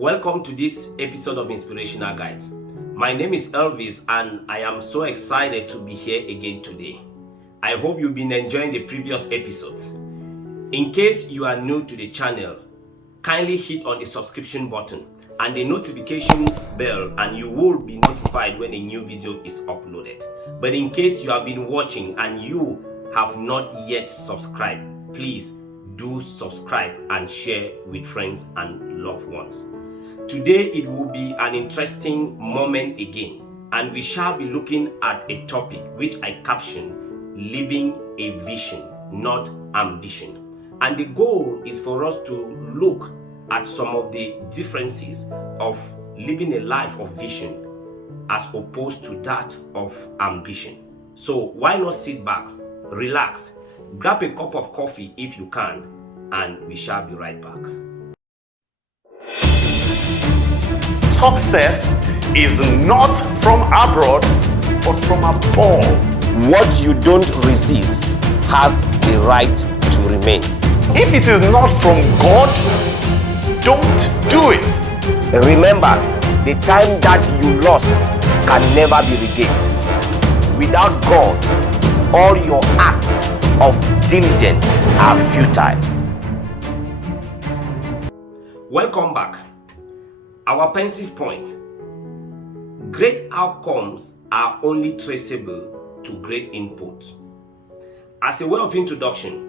Welcome to this episode of Inspirational Guides. My name is Elvis and I am so excited to be here again today. I hope you've been enjoying the previous episodes. In case you are new to the channel, kindly hit on the subscription button and the notification bell and you will be notified when a new video is uploaded. But in case you have been watching and you have not yet subscribed, please do subscribe and share with friends and loved ones. Today it will be an interesting moment again, and we shall be looking at a topic which I captioned Living a Vision, Not Ambition. And the goal is for us to look at some of the differences of living a life of vision as opposed to that of ambition. So why not sit back, relax, grab a cup of coffee if you can, and we shall be right back. Success is not from abroad, but from above. What you don't resist has the right to remain. If it is not from God, don't do it. Remember, the time that you lost can never be regained. Without God, all your acts of diligence are futile. Welcome back. Our pensive point: great outcomes are only traceable to great input. As a way of introduction,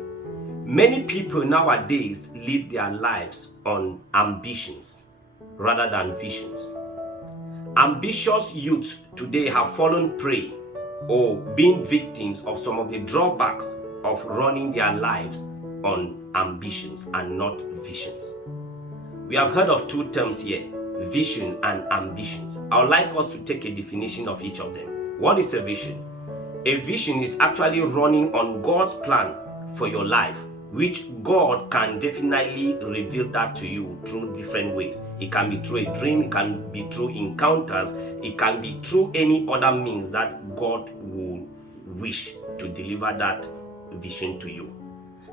many people nowadays live their lives on ambitions rather than visions. Ambitious youths today have fallen prey or been victims of some of the drawbacks of running their lives on ambitions and not visions. We have heard of two terms here: vision and ambitions. I would like us to take a definition of each of them. What is a vision? A vision is actually running on God's plan for your life, which God can definitely reveal that to you through different ways. It can be through a dream, it can be through encounters, it can be through any other means that God will wish to deliver that vision to you.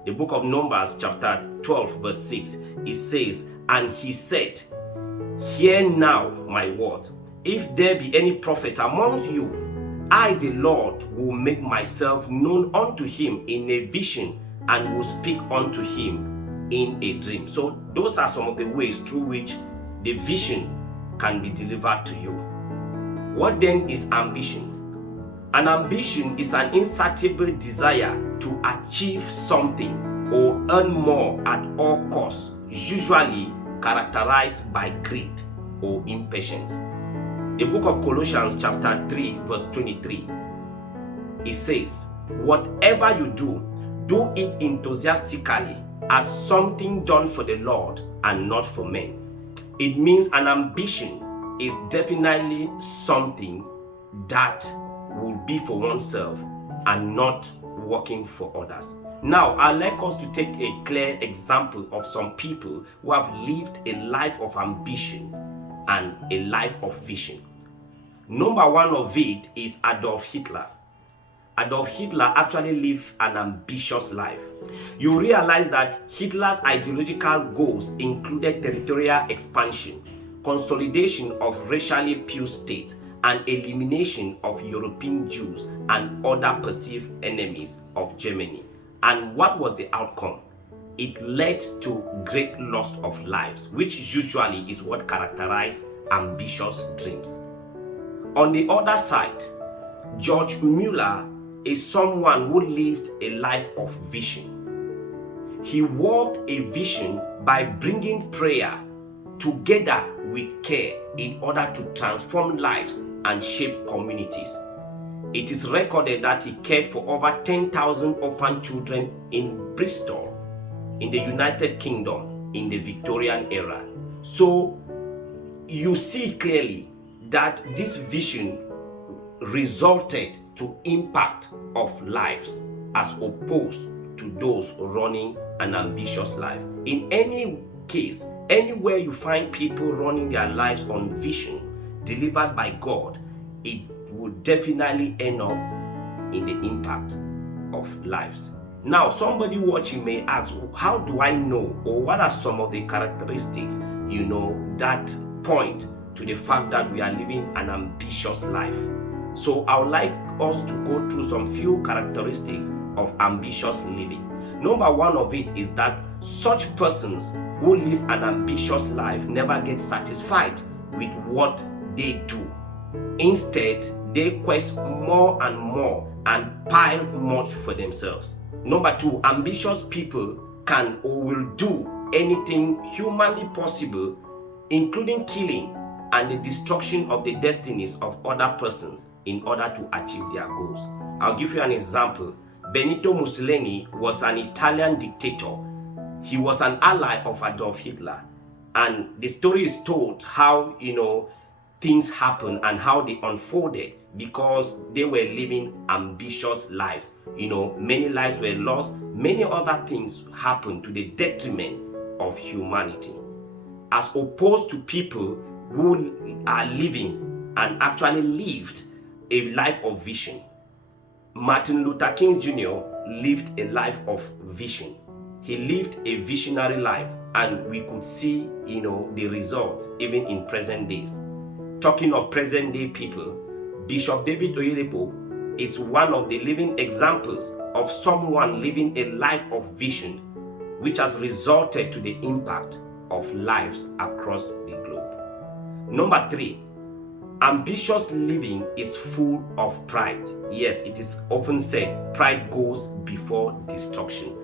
The book of Numbers chapter 12 verse 6, it says, "And he said, Hear now my word. If there be any prophet amongst you, I the Lord will make myself known unto him in a vision and will speak unto him in a dream." So those are some of the ways through which the vision can be delivered to you. What then is ambition? An ambition is an insatiable desire to achieve something or earn more at all costs, usually characterized by greed or impatience. The book of Colossians chapter 3 verse 23, it says, "Whatever you do, do it enthusiastically as something done for the Lord and not for men." It means an ambition is definitely something that will be for oneself and not working for others. Now, I'd like us to take a clear example of some people who have lived a life of ambition and a life of vision. Number one of it is Adolf Hitler. Adolf Hitler actually lived an ambitious life. You realize that Hitler's ideological goals included territorial expansion, consolidation of racially pure states, and elimination of European Jews and other perceived enemies of Germany. And what was the outcome? It led to great loss of lives, which usually is what characterizes ambitious dreams. On the other side, George Mueller is someone who lived a life of vision. He walked a vision by bringing prayer together with care in order to transform lives and shape communities. It is recorded that he cared for over 10,000 orphan children in Bristol, in the United Kingdom, in the Victorian era. So you see clearly that this vision resulted to impact of lives as opposed to those running an ambitious life. In any case, anywhere you find people running their lives on vision delivered by God, it will definitely end up in the impact of lives. Now, somebody watching may ask, how do I know, or what are some of the characteristics that point to the fact that we are living an ambitious life. So I would like us to go through some few characteristics of ambitious living. Number one of it is that such persons who live an ambitious life never get satisfied with what they do. Instead, they quest more and more and pile much for themselves. Number two, ambitious people can or will do anything humanly possible, including killing and the destruction of the destinies of other persons in order to achieve their goals. I'll give you an example. Benito Mussolini was an Italian dictator. He was an ally of Adolf Hitler. And the story is told how, things happened and how they unfolded because they were living ambitious lives. Many lives were lost. Many other things happened to the detriment of humanity. As opposed to people who are living and actually lived a life of vision. Martin Luther King Jr. lived a life of vision. He lived a visionary life, and we could see, the results even in present days. Talking of present day people, Bishop David Oyedepo is one of the living examples of someone living a life of vision, which has resulted to the impact of lives across the globe. Number three, ambitious living is full of pride. Yes, it is often said, pride goes before destruction.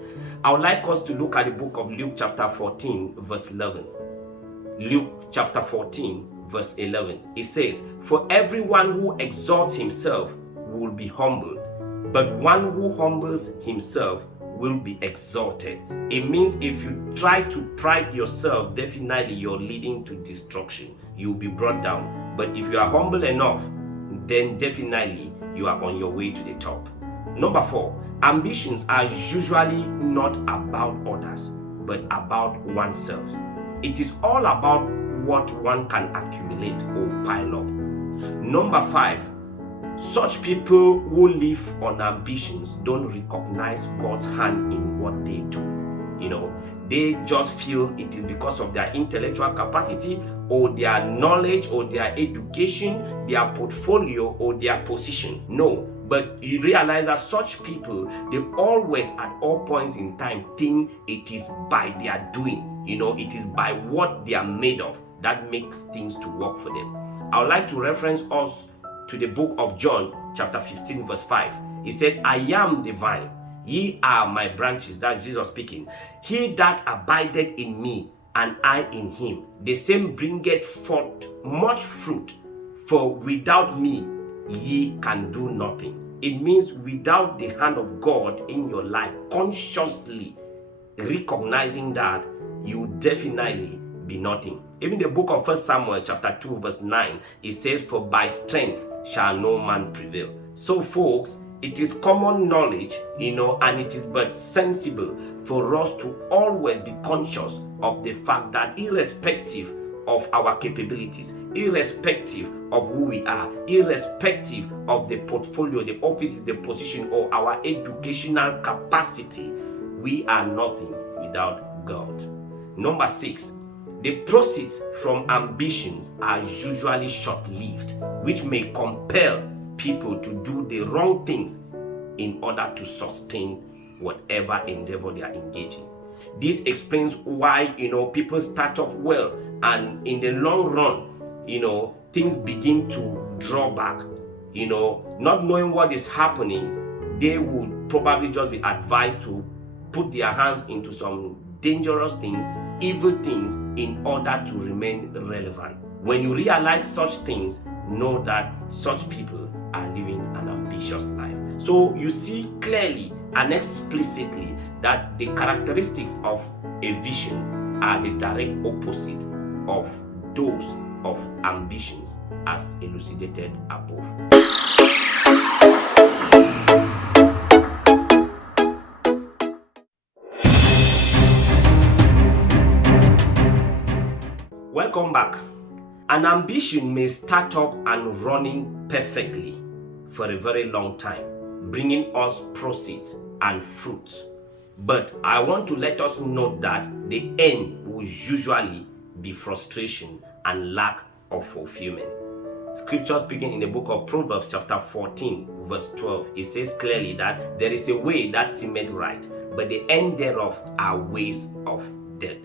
I would like us to look at the book of Luke chapter 14, verse 11. Luke chapter 14, verse 11. It says, "For everyone who exalts himself will be humbled, but one who humbles himself will be exalted." It means if you try to pride yourself, definitely you're leading to destruction. You'll be brought down. But if you are humble enough, then definitely you are on your way to the top. Number four, ambitions are usually not about others, but about oneself. It is all about what one can accumulate or pile up. Number five, such people who live on ambitions don't recognize God's hand in what they do. They just feel it is because of their intellectual capacity or their knowledge or their education, their portfolio or their position. No, but you realize that such people, they always at all points in time think it is by their doing. It is by what they are made of that makes things to work for them. I would like to reference us to the book of John chapter 15 verse 5. He said, "I am the vine, ye are my branches." That's Jesus speaking. "He that abideth in me, and I in him, the same bringeth forth much fruit, for without me ye can do nothing." It means without the hand of God in your life, consciously recognizing that, you definitely be nothing. Even the book of 1 Samuel chapter 2 verse 9, it says, "For by strength shall no man prevail." So folks, it is common knowledge, and it is but sensible for us to always be conscious of the fact that irrespective of our capabilities, irrespective of who we are, irrespective of the portfolio, the offices, the position, or our educational capacity, we are nothing without God. Number six, the proceeds from ambitions are usually short-lived, which may compel people to do the wrong things in order to sustain whatever endeavor they are engaging. This explains why, people start off well, and in the long run, things begin to draw back. Not knowing what is happening, they would probably just be advised to put their hands into some dangerous things, evil things, in order to remain relevant. When you realize such things, know that such people are living an ambitious life. So you see clearly and explicitly that the characteristics of a vision are the direct opposite of those of ambitions, as elucidated above. Welcome back. An ambition may start up and running perfectly for a very long time, bringing us proceeds and fruits. But I want to let us know that the end will usually be frustration and lack of fulfillment. Scripture speaking in the book of Proverbs chapter 14 verse 12, it says clearly that there is a way that seemeth right, but the end thereof are ways of death.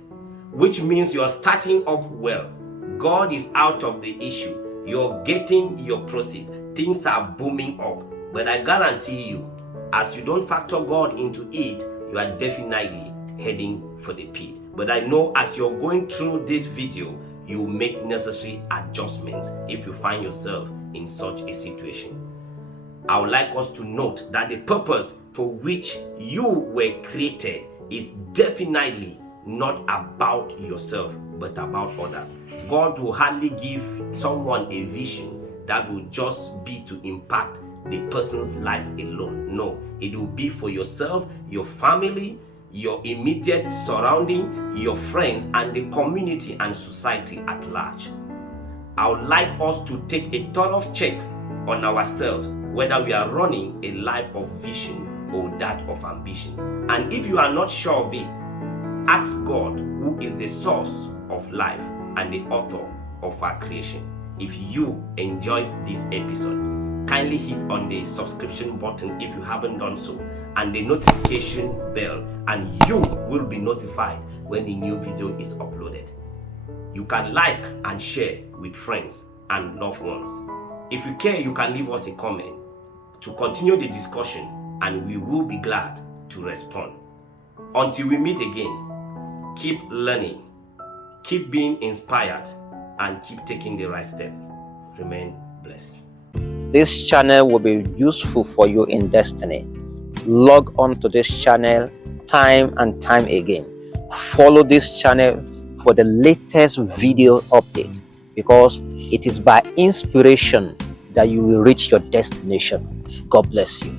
Which means you're starting up well. God is out of the issue. You're getting your proceed. Things are booming up. But I guarantee you, as you don't factor God into it, you are definitely heading for the pit. But I know as you're going through this video, you will make necessary adjustments if you find yourself in such a situation. I would like us to note that the purpose for which you were created is definitely not about yourself, but about others. God will hardly give someone a vision that will just be to impact the person's life alone. No, it will be for yourself, your family, your immediate surrounding, your friends, and the community and society at large. I would like us to take a thorough check on ourselves, whether we are running a life of vision or that of ambition. And if you are not sure of it, ask God, who is the source of life and the author of our creation. If you enjoyed this episode, kindly hit on the subscription button if you haven't done so, and the notification bell, and you will be notified when the new video is uploaded. You can like and share with friends and loved ones. If you care, you can leave us a comment to continue the discussion, and we will be glad to respond. Until we meet again, keep learning, keep being inspired, and keep taking the right step. Remain blessed. This channel will be useful for you in destiny. Log on to this channel time and time again. Follow this channel for the latest video update, because it is by inspiration that you will reach your destination. God bless you.